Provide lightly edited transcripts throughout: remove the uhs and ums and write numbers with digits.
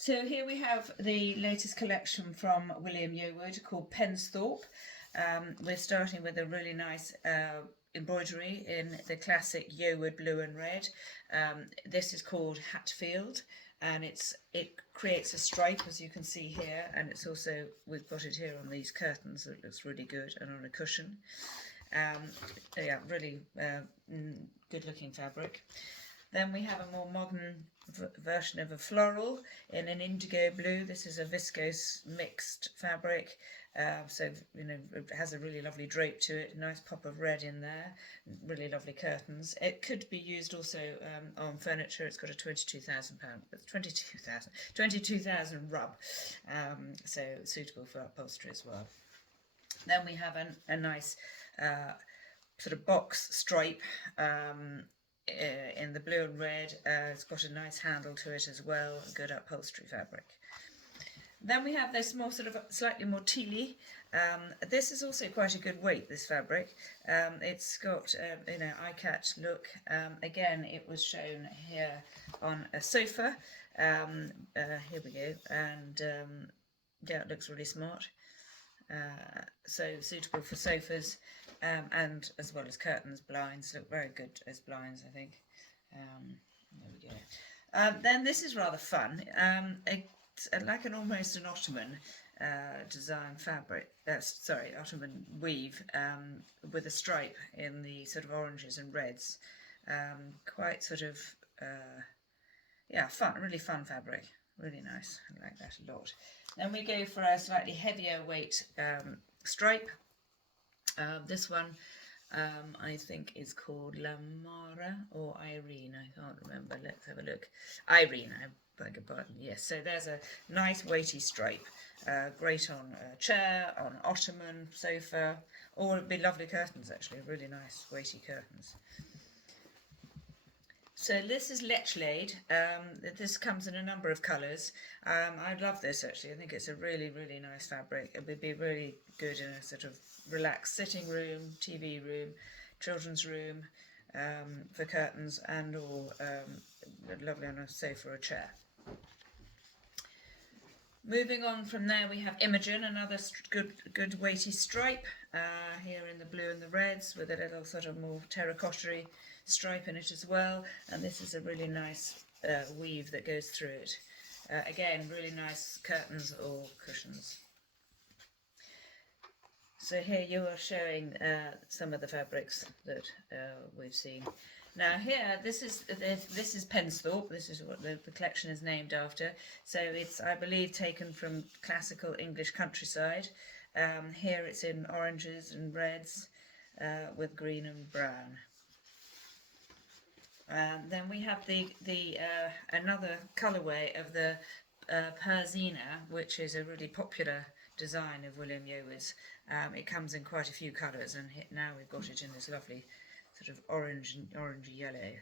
So here we have the latest collection from William Yeoward called Pensthorpe. We're starting with a really nice embroidery in the classic Yeoward blue and red. This is called Hatfield, and it creates a stripe, as you can see here, and it's also, we've got it here on these curtains, so it looks really good, and on a cushion. Yeah, really good looking fabric. Then we have a more modern version of a floral in an indigo blue. This is a viscose mixed fabric, so it has a really lovely drape to it. Nice pop of red in there. Really lovely curtains. It could be used also on furniture. It's got a £22,000, 22,000 rub, so suitable for upholstery as well. Then we have a nice sort of box stripe. In the blue and red. It's got a nice handle to it as well, good upholstery fabric. Then we have this more sort of slightly more tealy. This is also quite a good weight, this fabric. It's got eye-catch look. Again, it was shown here on a sofa. Here we go, and yeah, it looks really smart. So suitable for sofas, and as well as curtains. Blinds look very good as blinds, I think. There we go. Then this is rather fun. It's like almost an ottoman design fabric. Ottoman weave with a stripe in the sort of oranges and reds. Quite sort of fun, really fun fabric. Really nice. I like that a lot. Then we go for a slightly heavier weight stripe. This one I think is called Lamara or Irene. I can't remember. Let's have a look. Irene, I beg your pardon. Yes, so there's a nice weighty stripe. Great on a chair, on ottoman, sofa, or it'd be lovely curtains actually. Really nice weighty curtains. So this is Lechlade. This comes in a number of colours. I love this actually. I think it's a really, really nice fabric. It would be really good in a sort of relaxed sitting room, TV room, children's room, for curtains, and or lovely on a sofa or a chair. Moving on from there, we have Imogen, another good weighty stripe, here in the blue and the reds, with a little sort of more terracotta-y stripe in it as well. And this is a really nice weave that goes through it. Again, really nice curtains or cushions. So here you are showing some of the fabrics that we've seen. Now here, this is Pensthorpe. This is what the collection is named after. So it's, I believe, taken from classical English countryside. Here it's in oranges and reds with green and brown. Then we have the another colourway of the Persina, which is a really popular design of William Yeoward's. It comes in quite a few colours, and now we've got it in this lovely sort of orangey yellow.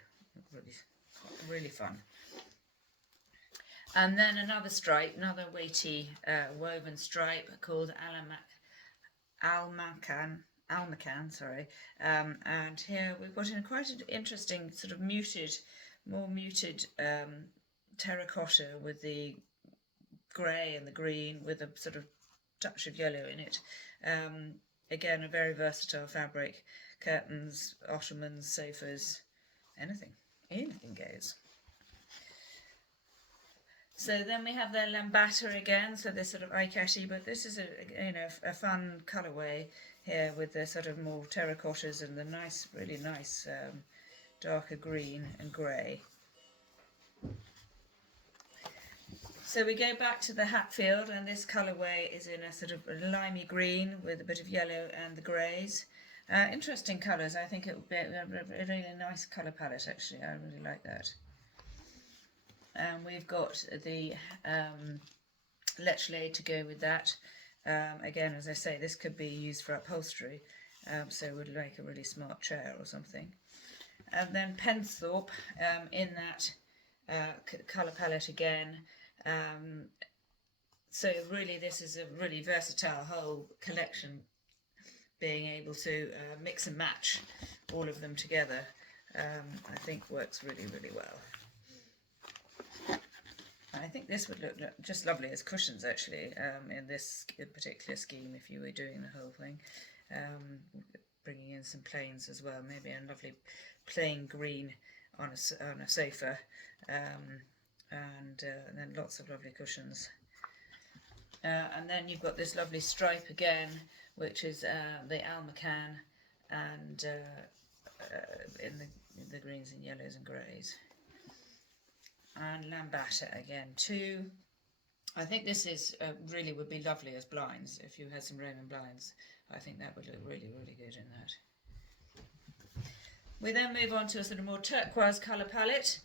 Really fun. And then another stripe, another weighty woven stripe called Almacan, and here we've got in quite an interesting sort of more muted terracotta with the grey and the green with a sort of touch of yellow in it. Again, a very versatile fabric. Curtains, ottomans, sofas, anything goes. So then we have the Lambata again, so this sort of eye-catchy, but this is a fun colourway here with the sort of more terracottas and the nice, really nice darker green and grey. So we go back to the Hatfield, and this colourway is in a sort of limey green with a bit of yellow and the greys. Interesting colours. I think it would be a really nice colour palette actually. I really like that. And we've got the Lechlade to go with that. Again, as I say, this could be used for upholstery, so we'd like a really smart chair or something. And then Pensthorpe in that colour palette again. So really this is a really versatile whole collection, being able to mix and match all of them together, I think works really, really well. I think this would look just lovely as cushions actually, in this particular scheme if you were doing the whole thing. Bringing in some plains as well, maybe a lovely plain green on a sofa, and then lots of lovely cushions. And then you've got this lovely stripe again, which is the Almacan, and in the greens and yellows and greys. And Lambata again too. I think this is really would be lovely as blinds if you had some Roman blinds. I think that would look really, really good in that. We then move on to a sort of more turquoise colour palette.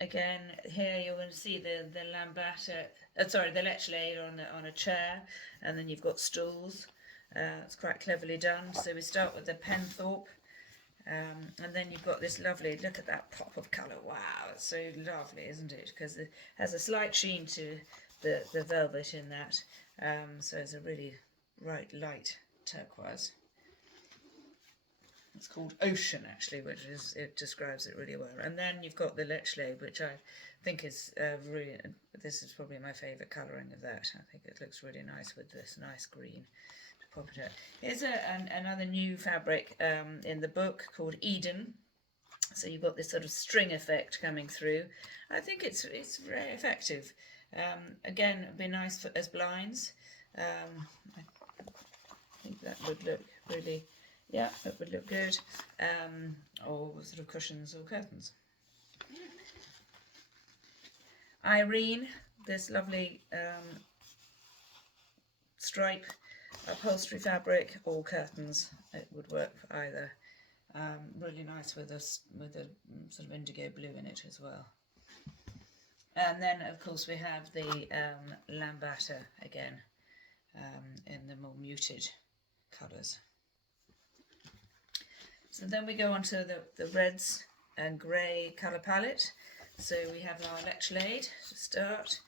Again, here you're going to see the Lambata, the Lech Lade on a chair, and then you've got stools. It's quite cleverly done. So we start with the Penthorpe, and then you've got this lovely, look at that pop of colour. Wow, it's so lovely, isn't it? Because it has a slight sheen to the velvet in that. So it's a really light turquoise. It's called Ocean actually, which is, it describes it really well. And then you've got the Lech Lade, which I think is really, this is probably my favourite colouring of that. I think it looks really nice with this nice green to pop it out. Here's another new fabric in the book called Eden. So you've got this sort of string effect coming through. I think it's very effective. Again, it'd be nice as blinds. I think that would look really, yeah, it would look good. Or sort of cushions or curtains. Irene, this lovely stripe upholstery fabric or curtains. It would work for either. Really nice with a sort of indigo blue in it as well. And then of course we have the Lambata again, in the more muted colours. So then we go on to the reds and grey colour palette. So we have our Lech Lade to start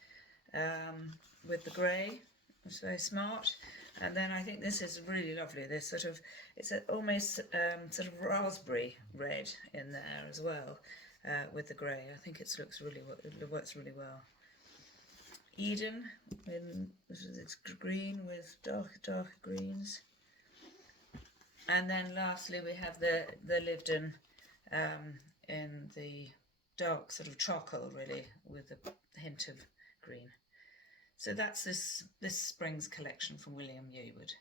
with the grey, which is very smart. And then I think this is really lovely. This sort of, it's almost sort of raspberry red in there as well, with the grey. I think it works really well. Eden, it's green with darker greens. And then lastly we have the Lyveden in the dark sort of charcoal really, with a hint of green. So that's this spring's collection from William Yewood.